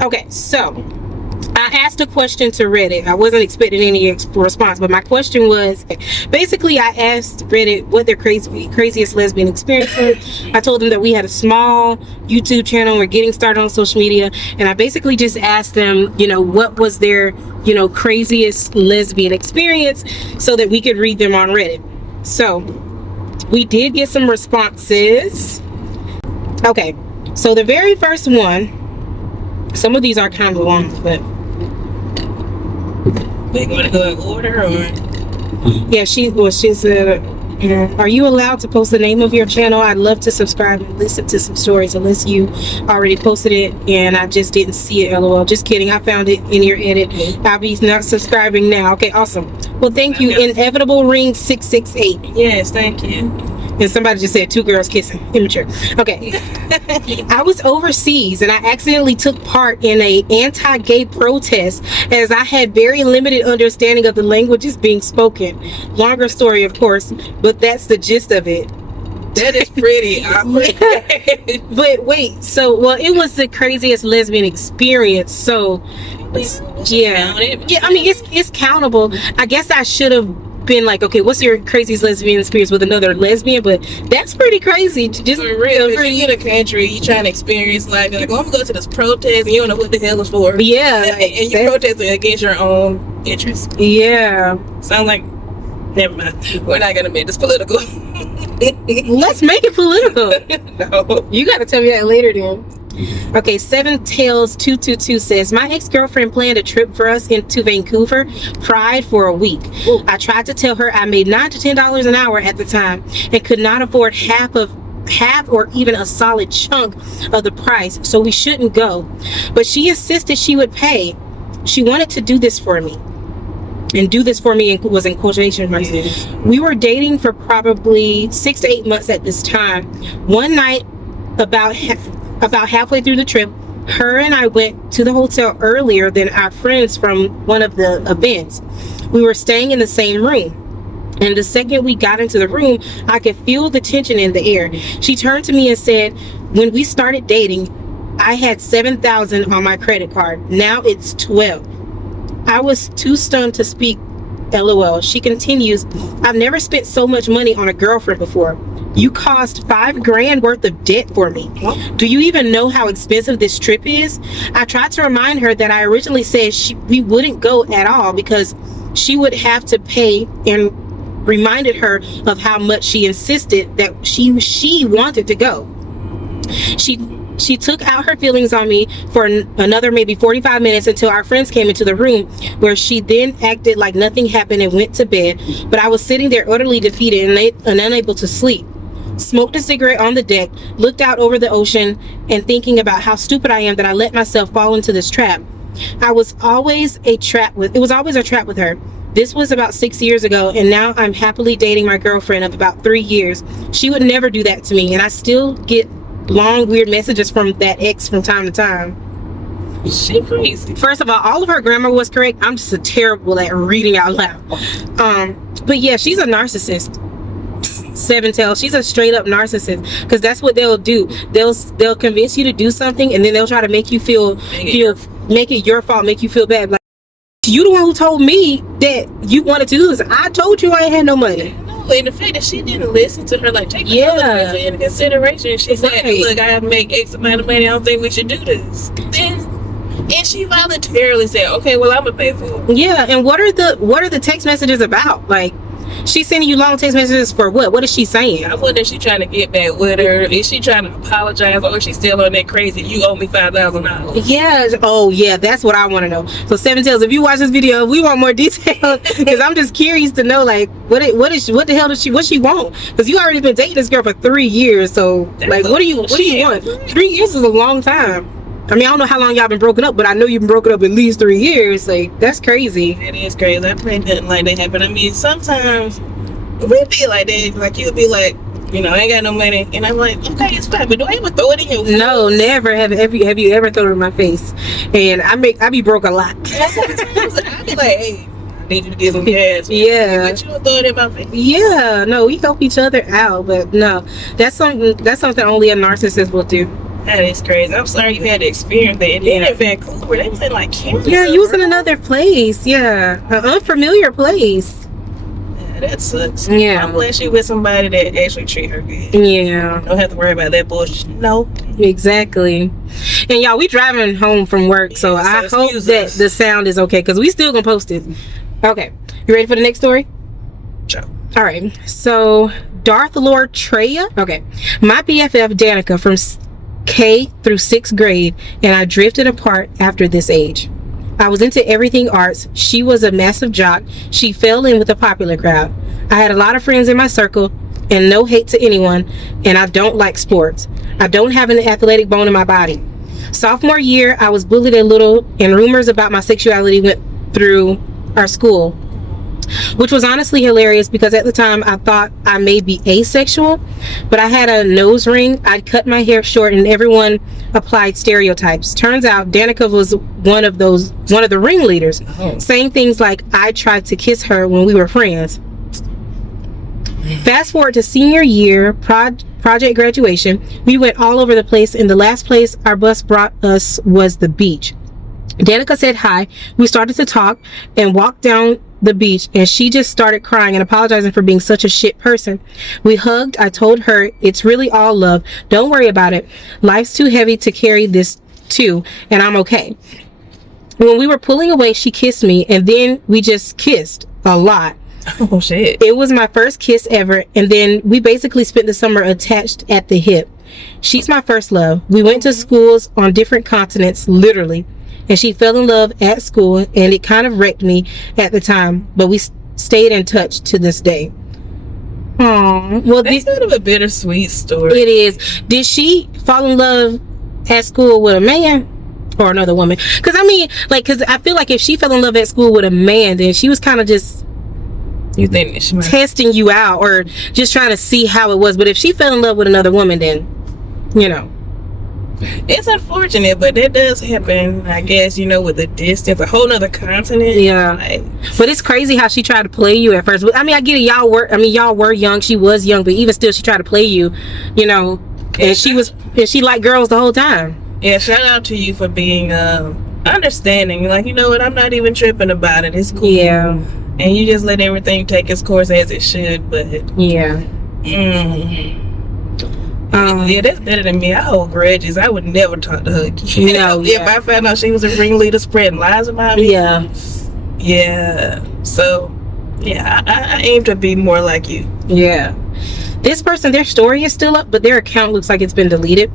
Okay, so I asked a question to Reddit. I wasn't expecting any response, but my question was, basically I asked Reddit what their craziest lesbian experience was. I told them that we had a small YouTube channel, we're getting started on social media, and I basically just asked them, what was their, craziest lesbian experience, so that we could read them on Reddit. So we did get some responses. Okay, so the very first one, some of these are kind of long, but we going to go in order, or? Yeah, she said, are you allowed to post the name of your channel? I'd love to subscribe and listen to some stories, unless you already posted it and I just didn't see it. LOL. Just kidding. I found it in your edit. I'll be not subscribing now. Okay, awesome. Well, thank you. Inevitable Ring 668. Yes, thank you. And somebody just said 2 girls kissing. Immature. Okay. I was overseas and I accidentally took part in a anti-gay protest, as I had very limited understanding of the languages being spoken. Longer story, of course, but that's the gist of it. That is pretty awkward. But wait, it was the craziest lesbian experience. So yeah, I mean it's countable. I guess I should have been like, okay, what's your craziest lesbian experience with another lesbian? But that's pretty crazy. Just for real, you in a country, you trying to experience life. You're like, I'm gonna go to this protest, and you don't know what the hell it's for. Yeah, and you're protesting against your own interests. Yeah, sound like. Never mind. We're not gonna make this political. Let's make it political. No, you gotta tell me that later, then. Okay, 7tails222 says, my ex-girlfriend planned a trip for us into Vancouver Pride for a week. Ooh. I tried to tell her I made $9 to $10 an hour at the time and could not afford half or even a solid chunk of the price, so we shouldn't go. But she insisted she would pay. She wanted to do this for me. And do this for me was in quotation marks. Yes. We were dating for probably 6 to 8 months at this time. One night, about halfway through the trip, her and I went to the hotel earlier than our friends from one of the events. We were staying in the same room, and the second we got into the room, I could feel the tension in the air. She turned to me and said, when we started dating, I had $7,000 on my credit card. Now it's $12,000. I was too stunned to speak. LOL. She continues, I've never spent so much money on a girlfriend before. You caused $5,000 worth of debt for me. Do you even know how expensive this trip is? I tried to remind her that I originally said we wouldn't go at all because she would have to pay, and reminded her of how much she insisted that she wanted to go. She took out her feelings on me for another maybe 45 minutes until our friends came into the room, where she then acted like nothing happened and went to bed. But I was sitting there utterly defeated and unable to sleep. Smoked a cigarette on the deck, looked out over the ocean, and thinking about how stupid I am that I let myself fall into this trap. It was always a trap with her. This was about 6 years ago, and now I'm happily dating my girlfriend of about 3 years. She would never do that to me, and I still get long weird messages from that ex from time to time. She crazy. First of all of her grammar was correct. I'm just terrible at reading out loud. But yeah, she's a narcissist. 7tails, she's a straight up narcissist, because that's what they'll do. They'll convince you to do something, and then they'll try to make you make it your fault, make you feel bad. Like, you the one who told me that you wanted to do this. I told you I ain't had no money. And the fact that she didn't listen to her, like, take the other person into consideration. She said, look, I make X amount of money, I don't think we should do this. And she voluntarily said, okay, well, I'm gonna pay for it. Yeah, and what are the text messages about? Like, she's sending you long text messages for what? What is she saying? I wonder if she's trying to get back with her. Is she trying to apologize, or is she still on that crazy, you owe me $5,000? Yeah. Oh yeah, that's what I want to know. So 7tails, if you watch this video, we want more details, because I'm just curious to know, like, what the hell does she want? Because you already been dating this girl for 3 years, so like, what do you want? 3 years is a long time. I mean, I don't know how long y'all been broken up, but I know you've been broken up at least 3 years. Like, that's crazy. It is crazy. I pray nothing like that happen. I mean, sometimes we be like that. Like, you'll be like, I ain't got no money, and I'm like, okay, it's fine, but do I ever throw it in your face? No, never. Have you ever thrown it in my face? And I be broke a lot. Sometimes I be like, hey, I need you to get some gas. Yeah. But you don't throw it in my face. Yeah. No, we help each other out, but no, that's something only a narcissist will do. That is crazy. I'm sorry you had to experience that. And then in Vancouver, they was in like Canada. Yeah, you was in another place. Yeah, an unfamiliar place. Yeah, that sucks. Yeah. I'm glad she with somebody that actually treat her good. Yeah. Don't have to worry about that bullshit. No. Exactly. And y'all, we driving home from work, so I hope that the sound is okay, because we still gonna post it. Okay. You ready for the next story? Sure. All right. So, Darth Lord Treya. Okay. My BFF Danica from K through 6th grade, and I drifted apart after this age. I was into everything arts. She was a massive jock. She fell in with the popular crowd. I had a lot of friends in my circle, and no hate to anyone, and I don't like sports. I don't have an athletic bone in my body. Sophomore year, I was bullied a little, and rumors about my sexuality went through our school, which was honestly hilarious because at the time I thought I may be asexual, but I had a nose ring, I'd cut my hair short, and everyone applied stereotypes. Turns out Danica was one of the ringleaders, saying things like I tried to kiss her when we were friends. Fast forward to senior year, project graduation, we went all over the place, and the last place our bus brought us was the beach. Danica said hi. We started to talk and walked down the beach, and she just started crying and apologizing for being such a shit person. We hugged. I told her it's really all love. Don't worry about it. Life's too heavy to carry this too, and I'm okay. When we were pulling away, she kissed me, and then we just kissed a lot. Oh shit. It was my first kiss ever, and then we basically spent the summer attached at the hip. She's my first love. We went to schools on different continents, literally, and she fell in love at school, and it kind of wrecked me at the time, but we stayed in touch to this day. Aww. Well, that's kind of a bittersweet story. It is. Did she fall in love at school with a man or another woman? Because I feel like if she fell in love at school with a man, then she was kind of just testing you out or just trying to see how it was. But if she fell in love with another woman, then it's unfortunate, but that does happen, I guess, with the distance, a whole nother continent. Yeah. But it's crazy how she tried to play you at first. I get it, y'all were young, she was young, but even still she tried to play you, and she liked girls the whole time. Yeah, shout out to you for being understanding. Like, you know what, I'm not even tripping about it. It's cool. Yeah. And you just let everything take its course as it should, but yeah. Yeah, that's better than me. I hold grudges. I would never talk to her. No, if I found out she was a ringleader spreading lies about me. Yeah. Yeah. So, yeah, I aim to be more like you. Yeah. This person, their story is still up, but their account looks like it's been deleted.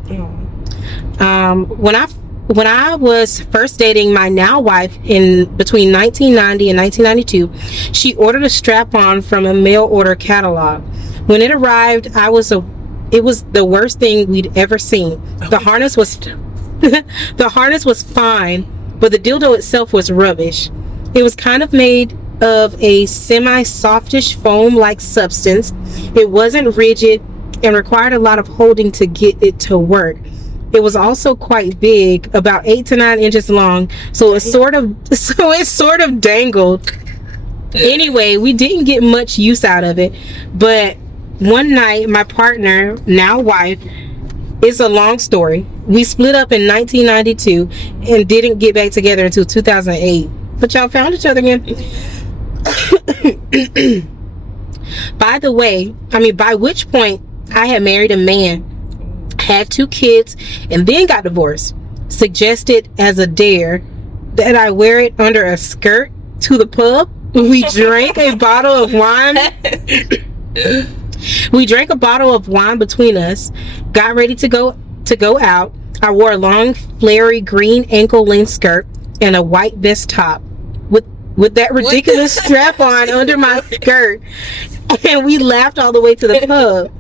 When I was first dating my now wife in between 1990 and 1992, she ordered a strap-on from a mail order catalog. When it arrived, it was the worst thing we'd ever seen. The harness was the harness was fine, but the dildo itself was rubbish. It was kind of made of a semi-softish foam-like substance. It wasn't rigid and required a lot of holding to get it to work. It was also quite big, about 8 to 9 inches long, so it sort of dangled. Anyway, we didn't get much use out of it, but one night my partner, now wife, it's a long story. We split up in 1992 and didn't get back together until 2008. But y'all found each other again. By which point I had married a man, had 2 kids, and then got divorced. Suggested as a dare that I wear it under a skirt to the pub. We drank a bottle of wine. We drank a bottle of wine between us, got ready to go out. I wore a long, flary green ankle-length skirt and a white vest top with that ridiculous strap on under my skirt, and we laughed all the way to the pub.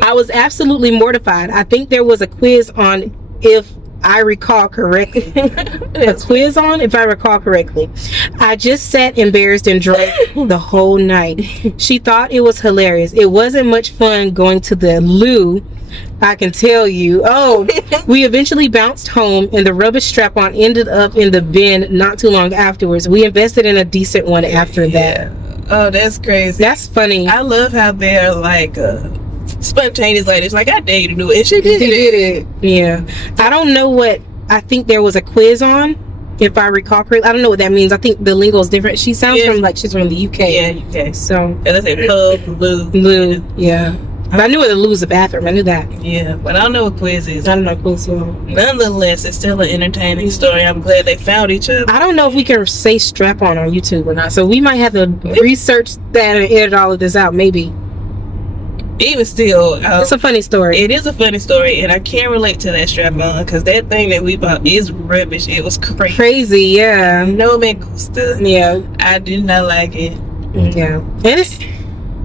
I was absolutely mortified. I think there was a quiz on, if I recall correctly. If I recall correctly. I just sat embarrassed and drank the whole night. She thought it was hilarious. It wasn't much fun going to the loo, I can tell you. We eventually bounced home, and the rubbish strap-on ended up in the bin not too long afterwards. We invested in a decent one after that. Oh, that's crazy. That's funny. I love how they're like spontaneous like this. Like, I dare you to do it. And she Did did it. Yeah. I don't know what, I think there was a quiz on, if I recall correctly. I don't know what that means. I think the lingo is different. She sounds from like she's from the UK. Yeah, UK. So. And they say pub, loo. Yeah. But I knew it was a bathroom. I knew that. Yeah, but I don't know what quiz is. I don't know what quiz is. Nonetheless, it's still an entertaining story. I'm glad they found each other. I don't know if we can say strap on YouTube or not. So we might have to research that and edit all of this out. Maybe. Even still, it's a funny story. It is a funny story, and I can't relate to that strap on because that thing that we bought is rubbish. It was crazy. Yeah. No me gusta. Yeah. I did not like it. Yeah. And it's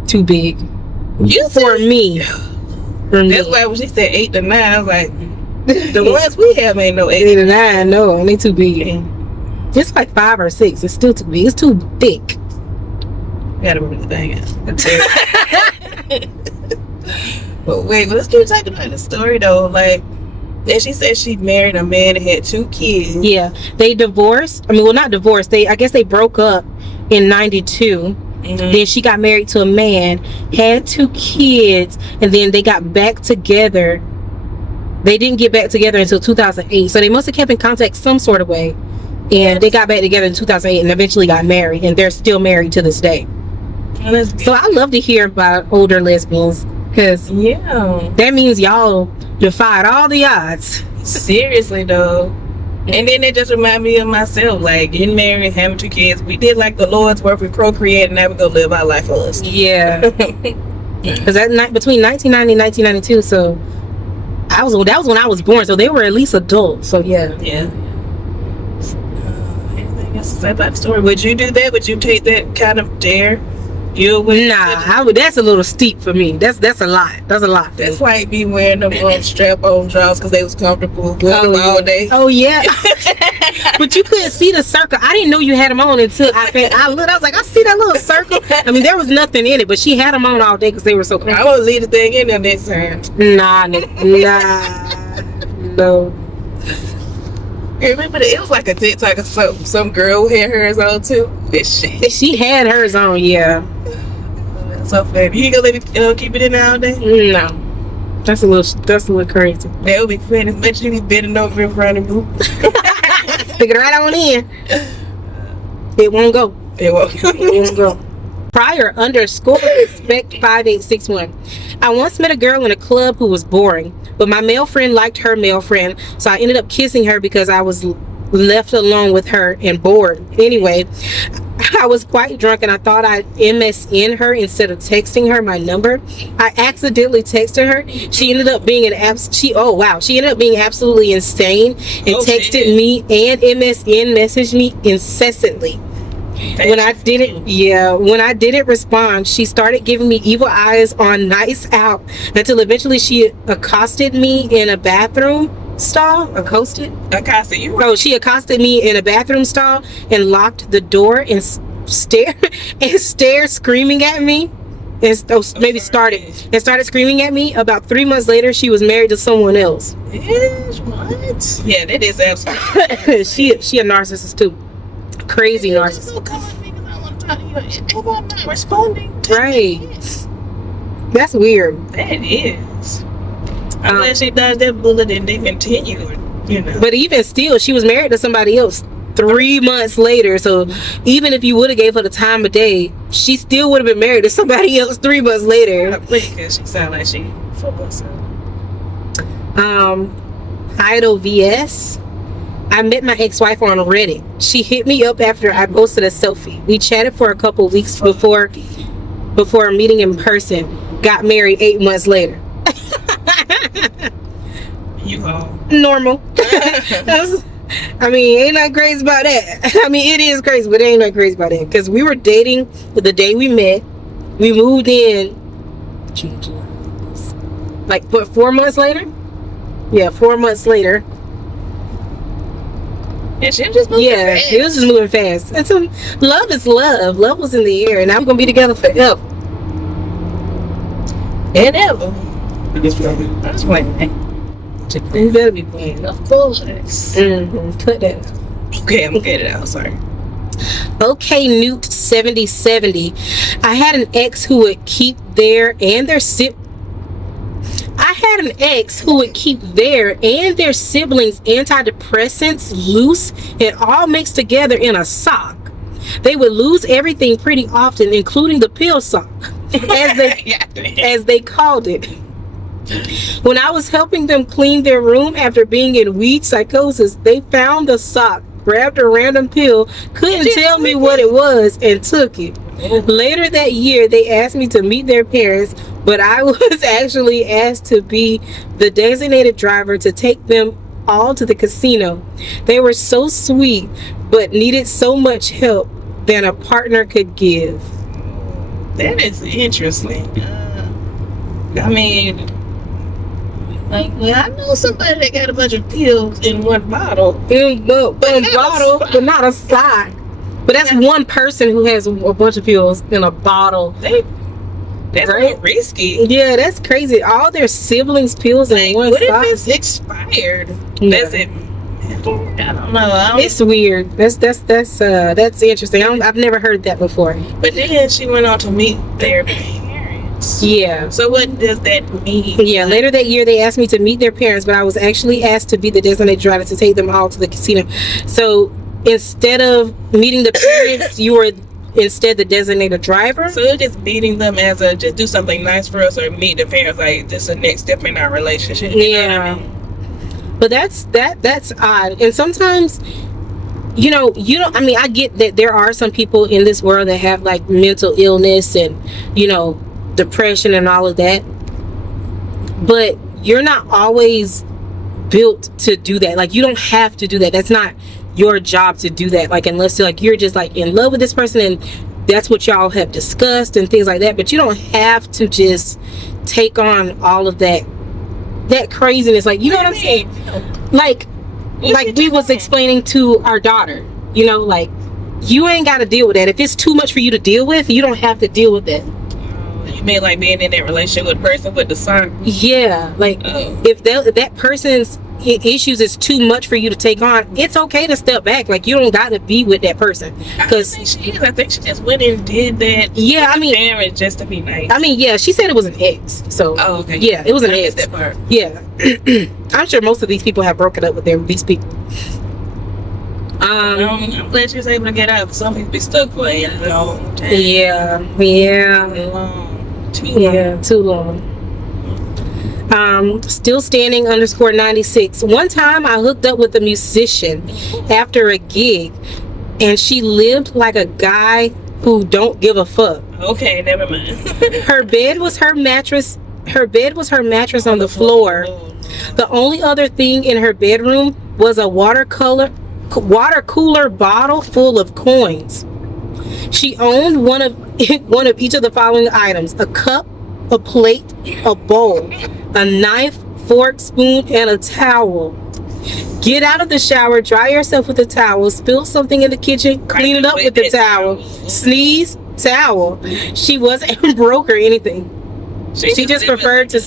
too big. For me. That's why when she said 8 to 9, I was like, the ones we have ain't no 8 to 9. No, only too big. It's like 5 or 6. It's still too big. It's too thick. Gotta remember the thing. But wait, let's keep talking about the story though. Like, then she said she married a man and had 2 kids. Yeah, they divorced. I mean, well, not divorced. I guess they broke up in '92. Then she got married to a man, had 2 kids, and then they got back together. They didn't get back together until 2008, so they must have kept in contact some sort of way. And they got back together in 2008 and eventually got married, and they're still married to this day. So I love to hear about older lesbians, because that means y'all defied all the odds. Seriously though. And then it just reminded me of myself, like getting married, having 2 kids. We did like the Lord's work, we procreated, and now we go live our life for us. Yeah. Because between 1990 and 1992, so that was when I was born, so they were at least adults. So yeah. Yeah. Anything else to say about the story? Would you do that? Would you take that kind of dare? Nah, that's a little steep for me. That's a lot. That's a lot. That's like me wearing them strap-on drawers because they was comfortable all day. Oh yeah. But you couldn't see the circle. I didn't know you had them on until I looked. I was like, I see that little circle. I mean, there was nothing in it, but she had them on all day because they were so comfortable. I won't leave the thing in there next time. Nah. No. Remember it was like a TikTok of some girl had hers on too. She had hers on, yeah. So funny. You gonna let me keep it in there all day? No. That's a little crazy. That would be funny. Imagine you be bending over in front of me. Stick it right on in. It won't go. It won't go. Prior _respect 5861. I once met a girl in a club who was boring, but my male friend liked her male friend, so I ended up kissing her because I was left alone with her and bored. Anyway, I was quite drunk and I thought I'd MSN her instead of texting her my number. I accidentally texted her. She ended up being she ended up being absolutely insane and texted me and MSN messaged me incessantly. When I didn't respond, she started giving me evil eyes on nights out until eventually she accosted me in a bathroom stall. Accosted you? Oh, she accosted me in a bathroom stall and locked the door and stared screaming at me. And started screaming at me. About 3 months later, she was married to someone else. What? Yeah, that is absolutely. she a narcissist too. Crazy narcissist. I'm not responding. Right. That's weird. That is. I'm glad she dodged that bullet and they continued. But even still, she was married to somebody else 3 months later. So even if you would have gave her the time of day, she still would have been married to somebody else 3 months later. Because she sound like she for herself. Idol VS. I met my ex-wife on Reddit. She hit me up after I posted a selfie. We chatted for a couple weeks before meeting in person. Got married 8 months later. You home? Normal. I mean, ain't nothing crazy about that. I mean, it is crazy, but ain't nothing crazy about that. Because we were dating the day we met. We moved in, like, what, 4 months later? Yeah, 4 months later. And she was just moving fast. It was just moving fast. And so, love is love. Love was in the air, and now we're gonna be together forever and ever. I'm just playing. You better be playing. Of course. Put that. Okay, I'm gonna get it out. Sorry. Okay, Newt 7070. I had an ex who would keep their had an ex who would keep their and their siblings' antidepressants loose and all mixed together in a sock. They would lose everything pretty often, including the pill sock, as they called it. When I was helping them clean their room after being in weed psychosis, they found the sock, grabbed a random pill, couldn't tell me what it was, and took it. Later that year, they asked me to meet their parents, but I was actually asked to be the designated driver to take them all to the casino. They were so sweet, but needed so much help than a partner could give. That is interesting. I mean, like, I know somebody that got a bunch of pills in one bottle. But not a sock. But that's one person who has a bunch of pills in a bottle. That's right? Risky. Yeah, that's crazy. All their siblings' pills in one sock. What if it's expired? Yeah. That's it. I don't know. It's weird. That's interesting. I've never heard that before. But then she went on to meet their parents. Yeah. So what does that mean? Yeah. Later that year, they asked me to meet their parents, but I was actually asked to be the designated driver to take them all to the casino. So instead of meeting the parents, you were instead the designated driver. So you're just meeting them as a just do something nice for us, or meet the parents like this is the next step in our relationship. You know what I mean? But that's odd. And sometimes, you don't, I mean, I get that there are some people in this world that have like mental illness and, depression and all of that. But you're not always built to do that. Like, you don't have to do that. That's not your job to do that. Like, unless you're just like in love with this person and that's what y'all have discussed and things like that. But you don't have to just take on all of that craziness. Like, you know what I'm saying? Like we was explaining to our daughter, like, you ain't got to deal with that. If it's too much for you to deal with, you don't have to deal with that. You mean like being in that relationship with a person with the son? Yeah, like if that person's issues is too much for you to take on, it's okay to step back. Like, you don't got to be with that person. Because I think she just went and did that. Yeah, I mean, parents just to be nice. I mean, yeah, she said it was an ex. So okay. Yeah, it was an ex. That part. Yeah. I'm sure most of these people have broken up with these people. I'm glad she was able to get out. Some people be stuck for a long time. Yeah. Too long. Still standing _96. One time I hooked up with a musician after a gig, and she lived like a guy who don't give a fuck. Okay, never mind. Her bed was her mattress on the floor. The only other thing in her bedroom was a water cooler bottle full of coins. She owned one of each of the following items: a cup, a plate, a bowl, a knife, fork, spoon, and a towel. Get out of the shower, dry yourself with a towel, spill something in the kitchen, clean it up with the towel, sneeze, towel. She wasn't broke or anything. She just preferred to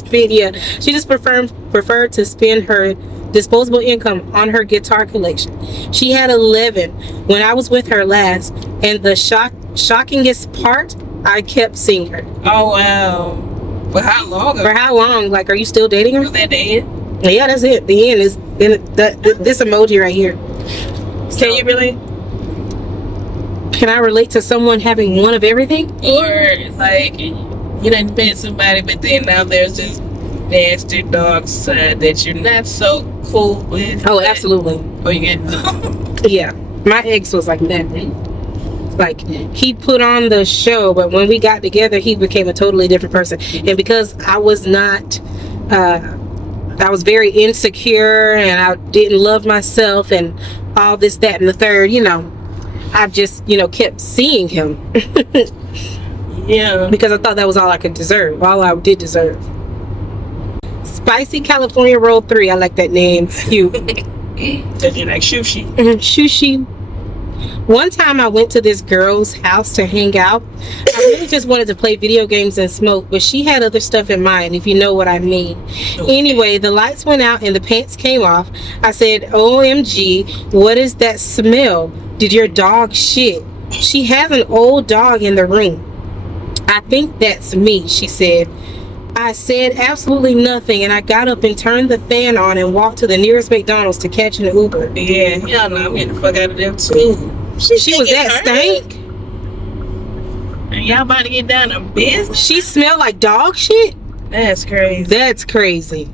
spend her disposable income on her guitar collection. She had 11 when I was with her last, and the shockingest part, I kept seeing her. Oh wow. For how long? For how long? Like, are you still dating her? Was that the end? Yeah, that's it. The end is this emoji right here. Can you really? Can I relate to someone having one of everything? Or like you done met somebody, but then now there's this nasty dog side that you're not so cool with. Oh, absolutely. Oh, you get. Yeah, my ex was like that. Like, he put on the show, but when we got together, he became a totally different person. And because I was not, I was very insecure and I didn't love myself and all this, that, and the third, I just, kept seeing him. Yeah. Because I thought that was all I could deserve, all I did deserve. Spicy California Roll 3, I like that name. It's cute. Because you like sushi. Sushi. One time I went to this girl's house to hang out. I really just wanted to play video games and smoke, but she had other stuff in mind, if you know what I mean. Okay. Anyway, the lights went out and the pants came off. I said, OMG, what is that smell? Did your dog shit? She has an old dog in the room. I think that's me, she said. I said absolutely nothing, and I got up and turned the fan on and walked to the nearest McDonald's to catch an Uber. Yeah, y'all know I'm getting the fuck out of there too. She was that stank. And y'all about to get down to business? She smelled like dog shit? That's crazy. That's crazy.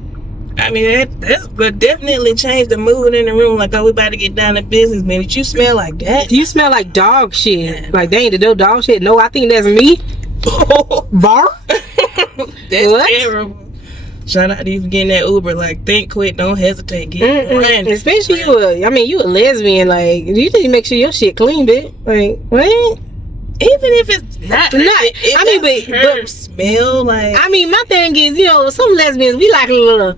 I mean, that's but definitely changed the mood in the room. Like, oh, we about to get down to business, man. Did you smell like that? You smell like dog shit. Like, they ain't no dog shit. No, I think that's me. Bar? That's what? Terrible. Shout out to you for getting that Uber. Like, think quick, don't hesitate. Get running. Especially you a lesbian. Like, you need to make sure your shit clean, bitch. Like, what? Even if it's not, but smell like. I mean, my thing is, some lesbians we like a little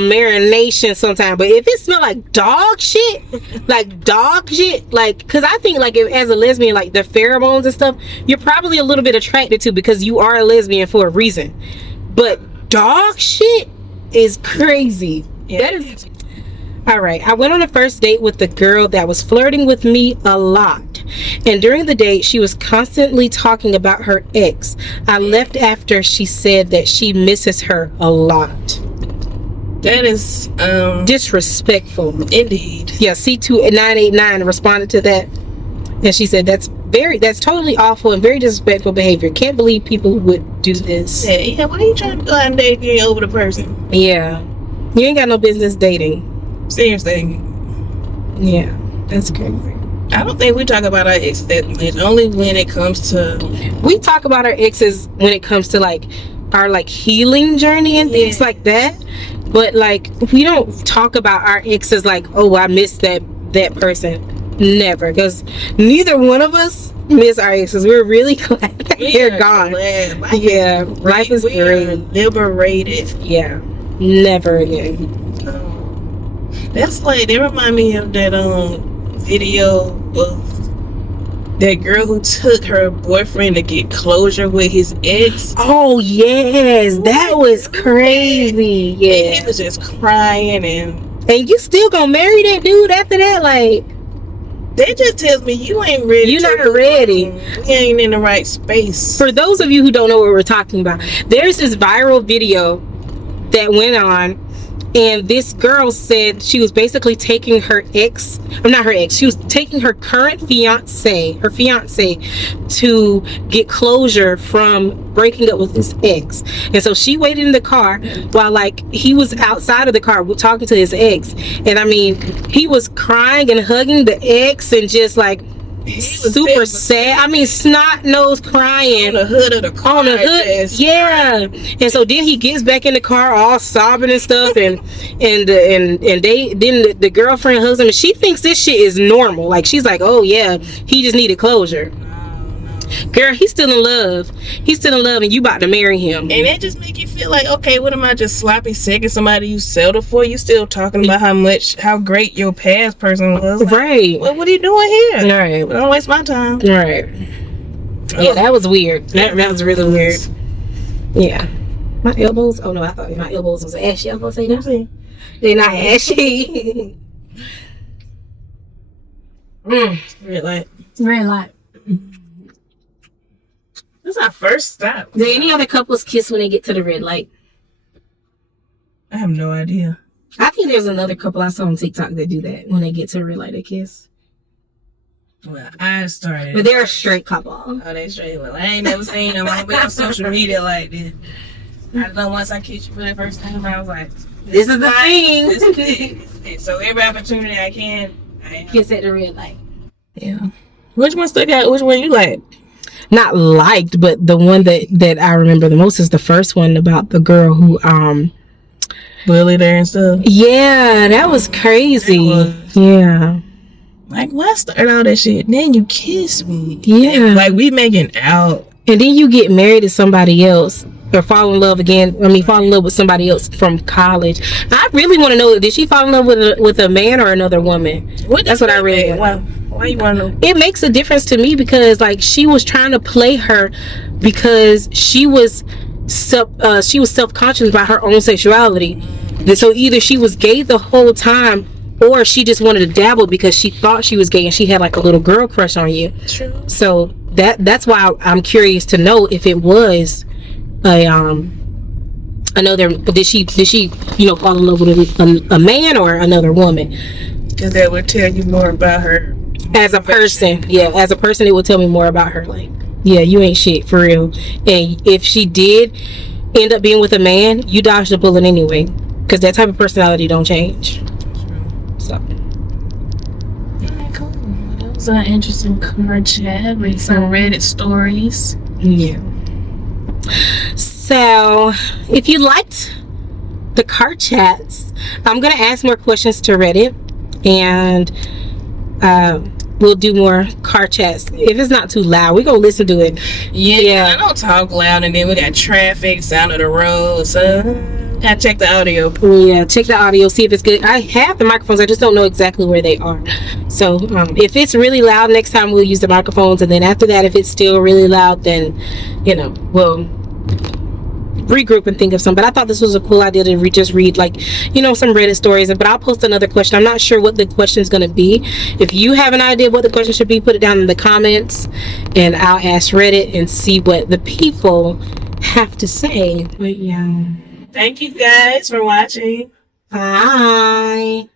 marination sometimes. But if it smell like dog shit, because I think like as a lesbian, like the pheromones and stuff, you're probably a little bit attracted to because you are a lesbian for a reason. But dog shit is crazy. Yeah. That is. All right, I went on a first date with the girl that was flirting with me a lot. And during the date, she was constantly talking about her ex. I left after she said that she misses her a lot. That is disrespectful. Indeed. Yeah, C2989 responded to that. And she said that's totally awful and very disrespectful behavior. Can't believe people would do this. Yeah, why are you trying to go out and date me over the person? Yeah. You ain't got no business dating. Seriously. Yeah, that's crazy. I don't think we talk about our exes that much. Only when it comes to. We talk about our exes when it comes to like our like healing journey and things like that. But like we don't talk about our exes like, oh, I miss that person. Never, because neither one of us miss our exes. We're really glad that they're gone. Life is great. Liberated. Yeah, never again. That's like, they remind me of that video of that girl who took her boyfriend to get closure with his ex. Oh yes, that was crazy. Yeah, he was just crying and you still gonna marry that dude after that? Like, that just tells me you ain't ready. You're not ready. You ain't in the right space. For those of you who don't know what we're talking about, there's this viral video that went on. And this girl said she was basically taking her she was taking her current fiance to get closure from breaking up with his ex. And so she waited in the car while like he was outside of the car talking to his ex. And I mean, he was crying and hugging the ex and just like super sad. I mean, snot nose crying on the hood of the car. On the hood, yeah. And so then he gets back in the car all sobbing and stuff, and the girlfriend hugs him, and she thinks this shit is normal. Like she's like, oh yeah, he just needed closure. Girl, he's still in love. And you about to marry him. And that just make you feel like, okay, what am I, just sloppy second somebody you settled for? You still talking about how great your past person was. Like, right. Well, what are you doing here? Right. Don't waste my time. Right. Yeah, that was weird. That was really weird. Yeah. My elbows. Oh no, I thought my elbows was ashy. I was gonna say that. They're not ashy. Red light. Red light. This is our first stop. Do any other couples kiss when they get to the red light? I have no idea. I think there's another couple I saw on TikTok that do that when they get to a red light, they kiss. Well, I started. But they're a straight couple. Oh, they straight. Well, I ain't never seen them on social media like this. I don't know, once I kissed you for the first time, I was like, this is the thing. This is it. So every opportunity I can, I kiss at the red light. Yeah. Which one stuck out? Which one you like? Not liked, but the one that I remember the most is the first one about the girl who bullied her and stuff. Yeah, that was crazy. Yeah. Like, why start all that shit? Then you kiss me. Yeah. And, like, we making out. And then you get married to somebody else or fall in love again. I mean, fall in love with somebody else from college. I really want to know, did she fall in love with a man or another woman? That's what I really want. Why you want to know? It makes a difference to me because like she was trying to play her because she was self-conscious about her own sexuality. And so either she was gay the whole time or she just wanted to dabble because she thought she was gay and she had like a little girl crush on you. True. So that's why I'm curious to know if it was a Did she fall in love with a man or another woman? Because that would tell you more about her as a person. Yeah, as a person, it would tell me more about her. Like, yeah, you ain't shit for real. And if she did end up being with a man, you dodged the bullet anyway, because that type of personality don't change. So. Cool. That was an interesting card chat with some Reddit stories. Yeah. So, if you liked the card chats, I'm gonna ask more questions to Reddit, and we'll do more card chats. If it's not too loud, we're gonna listen to it. Yeah, I don't talk loud, and then we got traffic, sound of the road, so gotta check the audio. Yeah, check the audio, see if it's good. I have the microphones, I just don't know exactly where they are. So if it's really loud, next time we'll use the microphones, and then after that, if it's still really loud, then we'll regroup and think of some. But I thought this was a cool idea to just read some Reddit stories. But I'll post another question. I'm not sure what the question is going to be. If you have an idea what the question should be, put it down in the comments, and I'll ask Reddit and see what the people have to say. But yeah, thank you guys for watching. Bye.